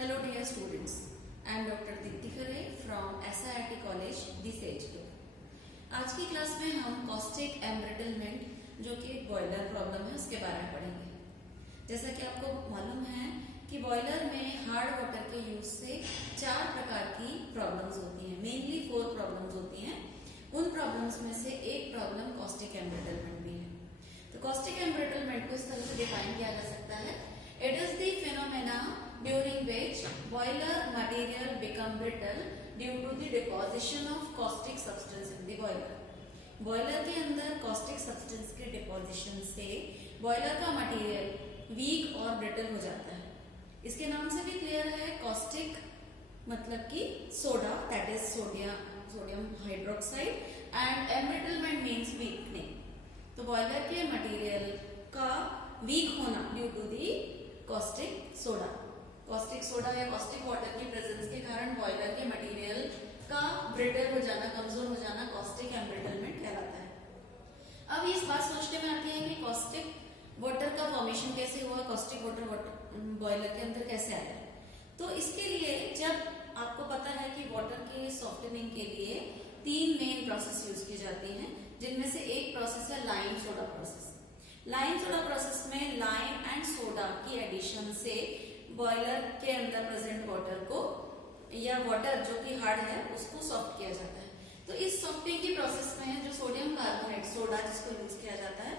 Hello dear students, I am Dr. Dipti Khare from SIRT College, Sage 2। आज की class में हम caustic embrittlement जो कि बॉयलर प्रॉब्लम है उसके बारे में पढ़ेंगे। जैसा कि आपको मालूम है कि बॉयलर में हार्ड वाटर के यूज से 4 प्रकार की प्रॉब्लम्स होती हैं, मेनली 4 प्रॉब्लम्स होती हैं। उन प्रॉब्लम्स में से एक प्रॉब्लम कॉस्टिक एम्ब्रिटलमेंट भी है। तो कॉस्टिक एम्ब्रिटलमेंट को इस तरह से डिफाइन किया जा सकता है, it is the phenomena during which boiler material become brittle due to the deposition of caustic substance in the boiler। Boiler के अंदर caustic substance के डिपोजिशन से बॉयलर का मटेरियल वीक और ब्रिटल हो जाता है। इसके नाम से भी क्लियर है, caustic मतलब कि सोडा, that is sodium hydroxide, and embrittlement means weakening. तो बॉयलर के मटेरियल का वीक होना due to the caustic soda, caustic soda या कॉस्टिक वाटर की प्रेजेंस के कारण बॉयलर के मटेरियल का ब्रिटल हो जाना, कमजोर हो जाना कॉस्टिक एम्ब्रिटलमेंट कहलाता है। अब इस बात सोचने में आती है कि कॉस्टिक वाटर का फॉर्मेशन कैसे हुआ, कॉस्टिक वाटर बॉयलर के अंदर कैसे आया। तो इसके लिए जब आपको पता है कि वाटर के सॉफ्टनिंग के लिए 3 मेन प्रोसेस यूज की जाती हैं, जिनमें से एक प्रोसेस है lime soda process. Lime soda process में लाइम एंड सोडा की एडिशन से बॉयलर के अंदर प्रेजेंट वाटर को या वाटर जो कि हार्ड है उसको सॉफ्ट किया जाता है। तो इस सॉफ्टिंग की प्रोसेस में जो सोडियम कार्बोनेट सोडा जिसको यूज किया जाता है,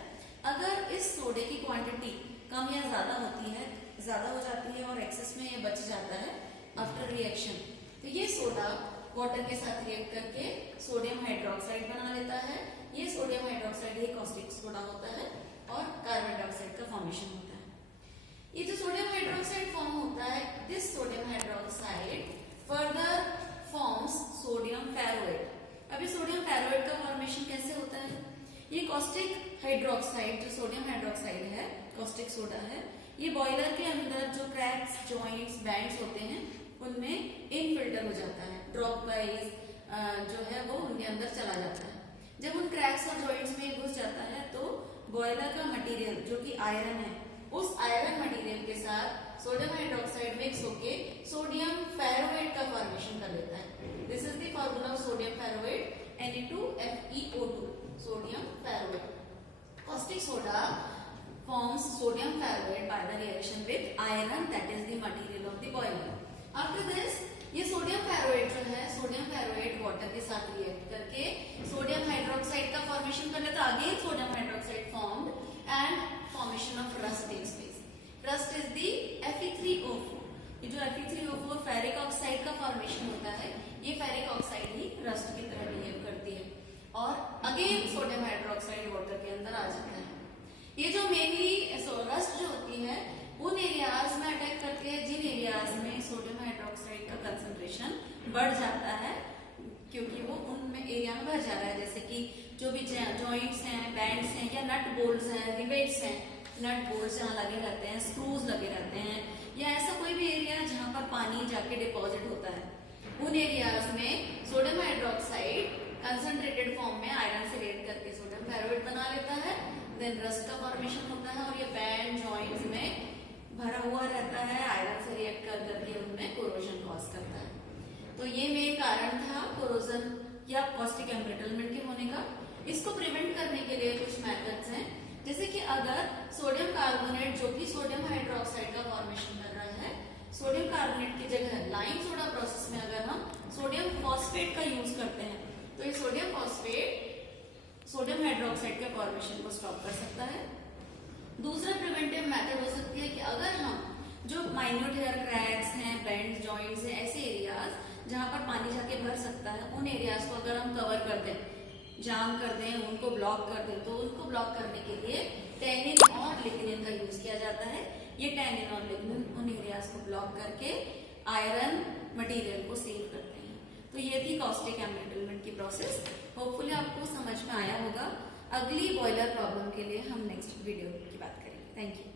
अगर इस सोडे की क्वांटिटी कम या ज्यादा होती है, ज्यादा हो जाती है और एक्सेस में ये बच जाता है आफ्टर रिएक्शन, तो ये सोडा वाटर के साथ रिएक्ट करके सोडियम हाइड्रोक्साइड बना लेता है। ये सोडियम हाइड्रोक्साइड ही कॉस्टिक सोडा होता है और कार्बन डाइऑक्साइड का फॉर्मेशन होता है। ये जो सोडियम हाइड्रोक्साइड फॉर्म होता है, this sodium hydroxide further forms sodium ferroate. अभी सोडियम फेरोएट का फॉर्मेशन कैसे होता है, ये कॉस्टिक हाइड्रोक्साइड जो सोडियम हाइड्रोक्साइड है, कॉस्टिक सोडा है, ये बॉयलर के अंदर जो क्रैक्स, जॉइंट्स, बैंड्स होते हैं उनमें इनफिल्टर हो जाता है, ड्रॉप वाइज जो है वो उनके अंदर चला जाता है। जब उन क्रैक्स और जॉइंट्स में घुस जाता है तो बॉयलर का मटेरियल जो कि आयरन है, उस आयरन मटेरियल के साथ सोडियम हाइड्रोक्साइड मिक्स होके सोडियम फेरोएट का फॉर्मेशन कर लेता है। This is the formula of sodium ferroate, Na2FeO2, sodium ferroate. Caustic soda forms sodium ferroate by the reaction with iron, that is the material of the boiler। After this, ये sodium फेरोएट जो है, sodium फेरोएट water के साथ react करके sodium hydroxide का formation कर लेता है। Again sodium hydroxide formed and formation of rust takes place. Rust is the Fe3O4। ये जो Fe3O4 फेरिक ऑक्साइड का फॉर्मेशन होता है, ये फेरिक ऑक्साइड ही रस्ट की तरह बिहेव करती है और अगेन सोडियम हाइड्रोक्साइड वाटर के अंदर आ जाता है। ये जो मेनली रस्ट जो होती है उन एरियाज में अटैक करती है जिन एरियाज में सोडियम हाइड्रोक्साइड का कंसंट्रेशन बढ़ जाता है, क्योंकि वो उनमें एरिया में बढ़ जा रहा है। जैसे कि जो भी जॉइंट्स हैं, बैंड्स हैं या नट बोल्ट्स हैं, रिवेट्स हैं, नट बोल्ट्स जहाँ लगे रहते हैं, स्क्रूज लगे रहते हैं, या ऐसा कोई भी एरिया जहाँ पर पानी जाके डिपॉजिट होता है, उन एरियाज में सोडियम हाइड्रोक्साइड कंसंट्रेटेड फॉर्म में आयरन से रिएक्ट करके सोडियम फेरोएट बना लेता है। देन रस्ट का फॉर्मेशन होता है और ये बैंड जॉइंट्स में भरा हुआ रहता है, आयरन से रिएक्ट कर करके उनमें कोरोजन कॉज करता है। तो ये मेन कारण था कोरोजन या कॉस्टिक एम्ब्रिटलमेंट के होने का। इसको प्रिवेंट करने के लिए कुछ मेथड्स हैं, जैसे कि अगर सोडियम कार्बोनेट जो कि सोडियम हाइड्रोक्साइड का फॉर्मेशन कर रहा है, सोडियम कार्बोनेट की जगह लाइम सोडा प्रोसेस में अगर हम सोडियम फॉस्फेट का यूज करते हैं, तो ये सोडियम फॉस्फेट सोडियम हाइड्रोक्साइड के फॉर्मेशन को स्टॉप कर सकता है। दूसरा प्रिवेंटिव मेथड हो सकती है कि अगर हम जो माइन्यूट हेयर क्रैक्स हैं, बेंड्स, जॉइंट्स हैं, ऐसे एरियाज जहां पर पानी जाके भर सकता है, उन एरियाज को अगर हम कवर कर दें, जाम कर दें, उनको ब्लॉक कर दें, तो उनको ब्लॉक करने के लिए टैनिन और लिग्निन का यूज किया जाता है। ये टैनिन और लिग्निन उन एरियाज को ब्लॉक करके आयरन मटेरियल को सेव करते हैं। तो ये थी कॉस्टिक एम्ब्रिटलमेंट की प्रोसेस। होपफुली आपको समझ में आया होगा। अगली बॉयलर प्रॉब्लम के लिए हम नेक्स्ट वीडियो की बात करेंगे। Thank you.